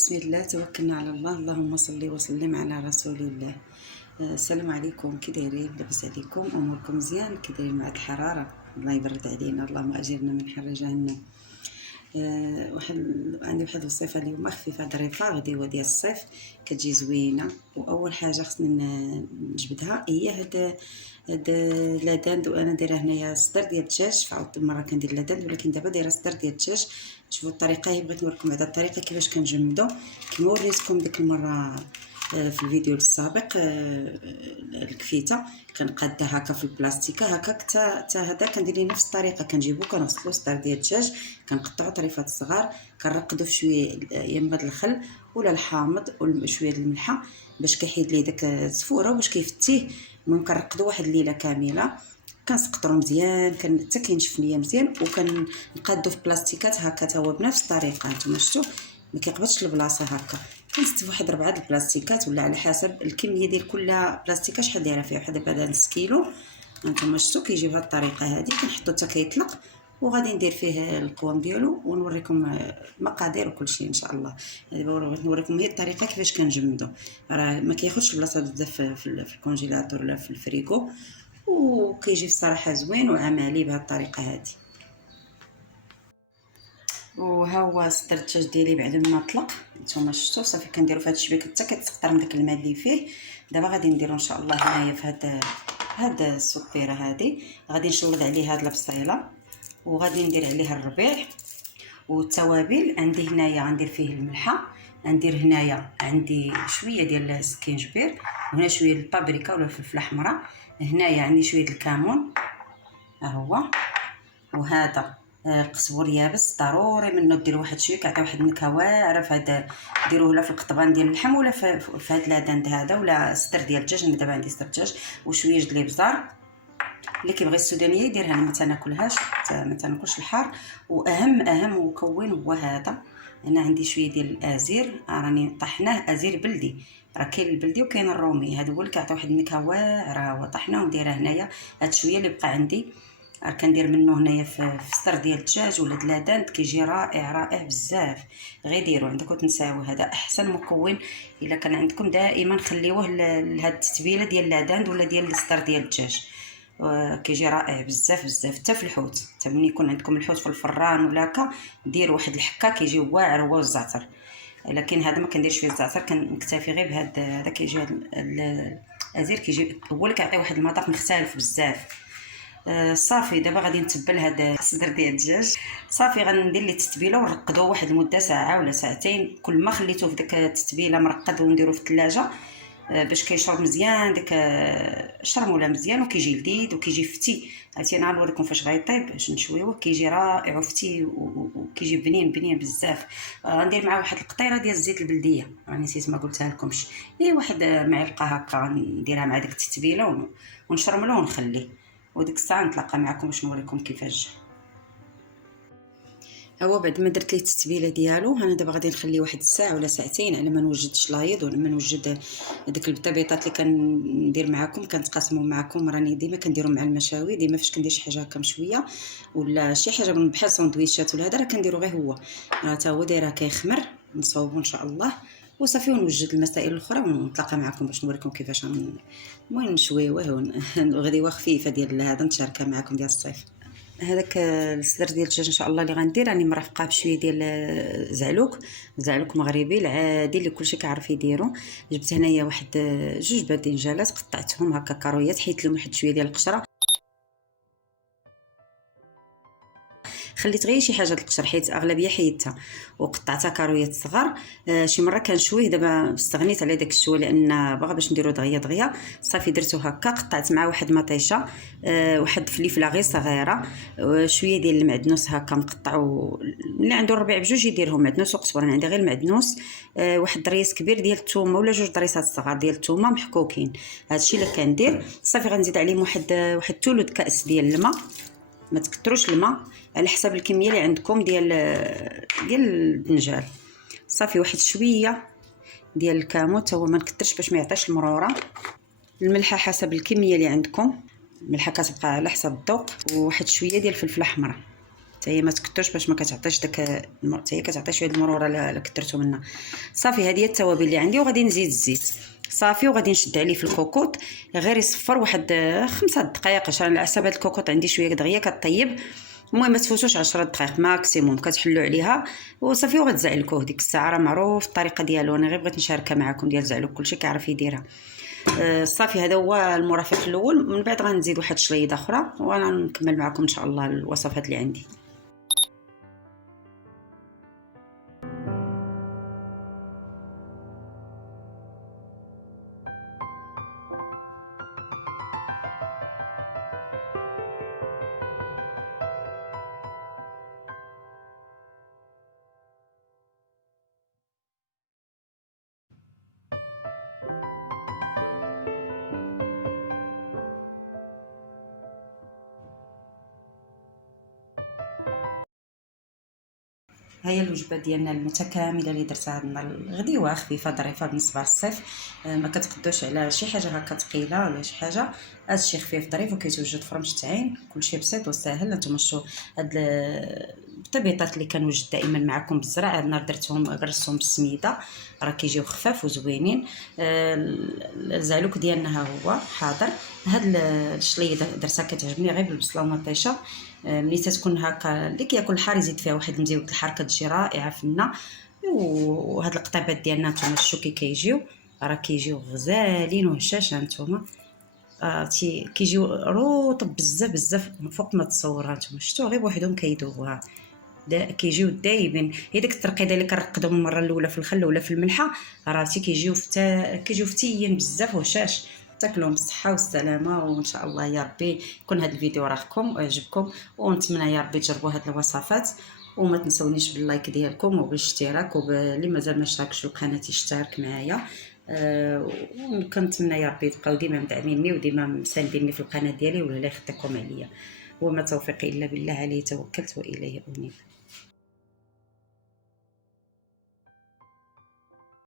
بسم الله توكلنا على الله. اللهم صل وسلم على رسول الله. السلام عليكم، كي دايرين؟ لاباس عليكم؟ اموركم مزيان؟ كي دايرين مع الحراره؟ الله يبرد علينا، اللهم اجرنا من حر جهنم. عندي واحد الوصفه اليوم خفيفه ظريفه غديوه ديال الصيف كتجي زوينه. واول حاجه خصني نجبدها هي هاد لاداند، وانا دايره هنايا صدر ديال الدجاج. فعاودت مره كندير لاداند، ولكن دابا دايره صدر ديال الدجاج. شوفوا الطريقه، هي بغيت نوريكم هذه الطريقه كيفاش كنجمدو كما وريتكم ديك المره في الفيديو السابق. الكفيته كنقادها هكا في البلاستيكه هكا، حتى هذا كندير ليه نفس الطريقه. كنجيبو كنغسلو صدر ديال الدجاج، كنقطعو طريفات صغار، كنرقدو في شويه يا اما د الخل ولا الحامض وشويه د الملحه باش كيحيد ليه داك الزفوره وباش كيفتيه. المهم كنرقدو واحد الليله كامله، كنسقطرو مزيان حتى كينشف ليا مزيان، وكنقادو في بلاستيكات هكا تا هو بنفس الطريقه. نتوما شفتوا ما كيقبضش البلاصه هكا. كنستف واحد 4 البلاستيكات ولا على حسب الكميه ديال كل بلاستيكه شحال دايره فيها. واحد بعدا نص كيلو. نتوما شفتوا كيجي بهذه الطريقه هذه. كنحطو حتى كيطلق، وغادي ندير فيه القوام ديالو ونوريكم المقادير وكل شيء ان شاء الله. دابا بغيت نوريكم هي الطريقه كيفاش كنجمدو. راه ما كياخذش بلاصه بزاف في الكونجيلاتور ولا في الفريكو، وكيجي الصراحه زوين وعملي بهذه الطريقه هذه. وها هو صدر الدجاج ديالي بعد ما طلق. نتوما شفتوا صافي كنديرو في هذا الشبيك حتى كيتسقطر من داك الماء اللي فيه. دابا غادي نديرو ان شاء الله هنايا في هاد السوبيره هذه. غادي نشوض عليه هاد البصيله، وغادي ندير عليها الربيع والتوابل. عندي هنايا غندير فيه الملحه، غندير هنايا عندي شويه ديال السكينجبير، وهنا شويه البابريكا ولا الفلفله الحمراء. هنايا عندي شويه الكمون ها هو، وهذا قزبر يابس. ضروري منه ديروا واحد شويه كيعطي واحد النكهه واعره في هذا. ديروه لا في القطبان ديال اللحم ولا في هذا لاداند هذا ولا صدر ديال الدجاج. انا دابا عندي صدر الدجاج وشويه د الابزار. اللي كيبغي السودانيه يديرها، انا ما تناكلهاش، ما تناكلش الحار. واهم مكون هو هذا. انا عندي شويه ديال الازير، راني طحناه ازير بلدي. راه كاين البلدي وكاين الرومي، هذا هو اللي كيعطي واحد النكهه واعره. وطحناه ونديرها هنايا. هاد شويه اللي بقى عندي كندير منه هنايا في صدر ديال الدجاج ولا دلاداند، كيجي رائع بزاف. غير ديروا عندكم تنساو، هذا احسن مكون. الا كان عندكم دائما خليوه لهاد التتبيله ديال اللاداند ولا ديال الصدر ديال الدجاج. كيجي رائع بزاف حتى في الحوت. حتى ملي يكون عندكم الحوت في الفران ولا هكا ديروا واحد الحكه كيجي واعر هو الزعتر. لكن هذا ما كنديرش فيه الزعتر، كنكتفي غير هذا كيجي الازير كيجي هو اللي كيعطي واحد المذاق مختلف بزاف. صافي دابا غادي نتبل هذا الصدر ديال الدجاج. صافي غندير ليه التتبيله ونرقدوه واحد المده ساعه ولا ساعتين. كل ما خليتوه في ديك التتبيله مرقد ونديروه في الثلاجه باش كيشرب مزيان ديك الشرموله مزيان، وكيجي لذيذ وكيجي فتي. عرفتي انا غنوريكم فاش غيطيب باش نشويوه. كيجي رائع وفتي وكيجي بنين بزاف. غندير معاه واحد القطيره ديال الزيت البلديه، راني نسيت ما قلتها لكمش. واحد معلقه هكا نديرها مع ديك التتبيله ونشرملوه ونخليه. وديك الساعه نتلاقى معكم باش نوريكم كيفاش جا. هو بعد ما درت ليه التتبيله ديالو، انا دابا غادي نخليه واحد الساعه ولا ساعتين على ما نوجد شلايض ولا ما نوجد داك البيطات اللي كندير معكم كنتقاسموا معكم. راني ديما كنديرهم مع المشاوي، ديما فاش كندير شي حاجه هكا مشويه ولا شي حاجه بحال ساندويتشات ولا هذا راه كنديرو غير هو. حتى هو دايره كيخمر، نصاوبو ان شاء الله وصافي ونوجد المسائل الاخرى ونتلاقى معكم باش نوريكم كيفاش المهم نشويوه. غديوه خفيفه ديال هذا نتشاركها معكم ديال الصيف. هذاك الصدر ديال الدجاج ان شاء الله اللي غندير راني مرافقه بشويه ديال زعلوك مغربي العادي اللي كلشي كيعرف يديرو. جبت هنايا واحد 2 باذنجانات قطعتهم هكا كارويات، حيت لهم واحد شويه ديال القشره. خليت غير شي حاجه القشر حيت اغلبيه حيدتها، وقطعتها كارويات صغار. شي مره كنشويه، دابا استغنيت على داك الشوي لان باغا باش نديرو دغيا. صافي درتو هكا. قطعت معاه واحد مطيشه، واحد فليفله غير صغيره، شويه ديال المعدنوس هكا مقطع. اللي عنده الربيع بجوج يديرهم معدنوس وقزبر. انا عندي غير المعدنوس. واحد ضريس كبير ديال الثومه ولا 2 ضريسات صغار ديال الثومه محكوكين. هادشي اللي كندير. صافي غنزيد عليهم واحد ثلث كاس ديال الماء. ما تكتروش الماء على حسب الكميه اللي عندكم ديال البنجال. صافي واحد شويه ديال الكمون حتى هو ما نكترش باش ما يعطيش المروره. الملحه حسب الكميه اللي عندكم، الملحه كتبقى على حسب الذوق. وواحد شويه ديال الفلفله حمراء. حتى هي ما تكثرش باش ما كتعطيش داك حتى هي كتعطي شويه المروره اللي كثرتو منها. صافي هذه هي التوابل اللي عندي، وغادي نزيد الزيت صافي، وغادي نشد عليه في الكوكوط غير يصفر واحد 5 دقائق 10 على حسب. هاد الكوكوط عندي شويه دغيا كطيب، المهم ما تفوتوش 10 دقائق ماكسيموم كتحلوا عليها وصافي. وغتزعلكوه ديك الساعه، راه معروف الطريقه ديالو، انا غير بغيت نشاركها معكم ديال زعلوك كلشي كيعرف يديرها. صافي هذا هو المرافق الاول. من بعد غنزيد واحد شليضه اخرى وانا نكمل معكم ان شاء الله الوصفات اللي عندي. ها هي الوجبه ديالنا المتكامله اللي درتها عندنا الغديوه خفيفه ظريفه بالنسبه للصيف. ما كتقدوش على شي حاجه هكا ثقيله ولا شي حاجه. هادشي خفيف ظريف وكيتوجد في رمش عين، كلشي بسيط وسهل. نتوما شتو هاد التبيطات اللي كنوجد دائما معكم بالزرع، هاد النهار درتهم غرستهم بالسميده، راه كيجيو خفاف وزوينين. الزعلوك ديالنا ها هو حاضر. هاد الشليضه درتها كتعجبني غير بالبصله والمطيشه. ملي تتكون هكا اللي كياكل الحار يزيد فيها واحد المزيود الحار كتجي رائعه فينا. وهاد القطيبات ديالنا نتوما شتو كي كيجيو، راه كيجيو غزالين وهشاش. هانتوما كيجيو رطب بزاف بزاف فوق ما تصور. هانتوما شتو غير بوحدهم كيذوبوها كيجيو دايبين. هي ديك الترقيده اللي كنرقدهم المره الاولى في الخل ولا في الملحه، راه كيجيو فتيين بزاف وهشاش. تاكلوهم بالصحه والسلامه، وان شاء الله يا ربي يكون هذا الفيديو راكم وعجبكم، ونتمنى يا ربي تجربوا هذه الوصفات. وما تنسونيش باللايك ديالكم وبالاشتراك، واللي مازال ما اشتركش في القناه يشترك معايا. وكنتمنى يا ربي تبقاو ديما مدعميني وديما مسانديني في القناه ديالي، ولا يخطيكم عليا. وما توفيقي الا بالله، عليه توكلت واليه انيب.